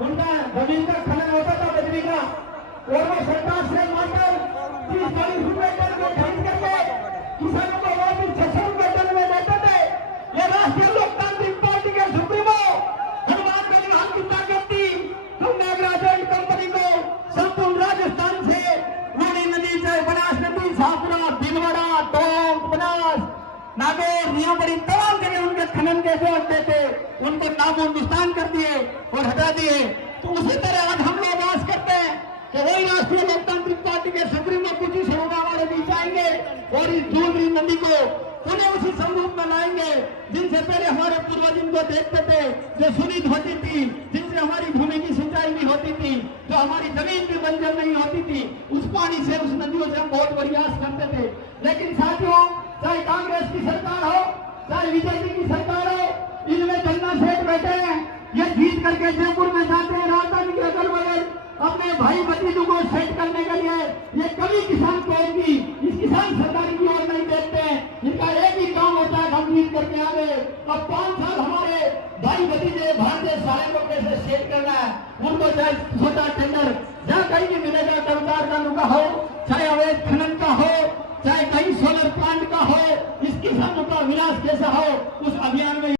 उनका जमीन का खनन होता था बजरी का, और वो सरकार से मांगकर 30-40 रुपए टन में खरीद करके किसानों को वो भी 600 रुपए टन में देते थे। ये राष्ट्रीय लोकतांत्रिक पार्टी के सुप्रीमो हनुमान बलिहान की ताकत थी। तुमने नागराज कंपनी को संपूर्ण राजस्थान से लूनी नदी, चाहे बनास नदी, छापरा, भीलवाड़ा, टोंक, बनास, नागौर, नियामरी, तमाम जगह उनके खनन के जो अड्डे थे उनको नामोनिशान कर दिए और हटा दिए। तो उसी तरह आज हम लोग आस करते हैं कि वही राष्ट्रीय लोकतांत्रिक पार्टी के सुप्रीमो कुछ ही समय हमारे बीच आएंगे और इस जूलरी नदी को पुनः उसी स्वरूप में लाएंगे जिनसे पहले हमारे पूर्वज इनको देखते थे, जो सुनित होती थी, जिनसे हमारी भूमि की सिंचाई भी होती थी, जो हमारी जमीन भी बंजर नहीं होती थी। उस पानी से, उस नदियों से हम बहुत प्रयास करते थे। लेकिन साथियों, चाहे कांग्रेस की सरकार हो, चाहे बीजेपी की सरकार हो, इनमें जन्ना सेठ बैठे हैं, ये जीत करके जयपुर में जाते हैं, राजधानी के अगल बगल अपने भाई भतीजों को सेट करने के लिए। ये कभी किसान को की इस किसान सरकार की ओर नहीं देखते हैं। इनका एक ही काम होता है, हम जीत करके आ गए, अब 5 साल हमारे भाई भतीजे भारतीय सारे को कैसे सेट करना है। उनको चाहे छोटा टेंडर जहाँ कहीं भी मिलेगा, कर्मचार कानून का हो, चाहे अवैध खनन का हो, चाहे कहीं सोलर प्लांट का हो, इस किसानों का विनाश कैसा हो,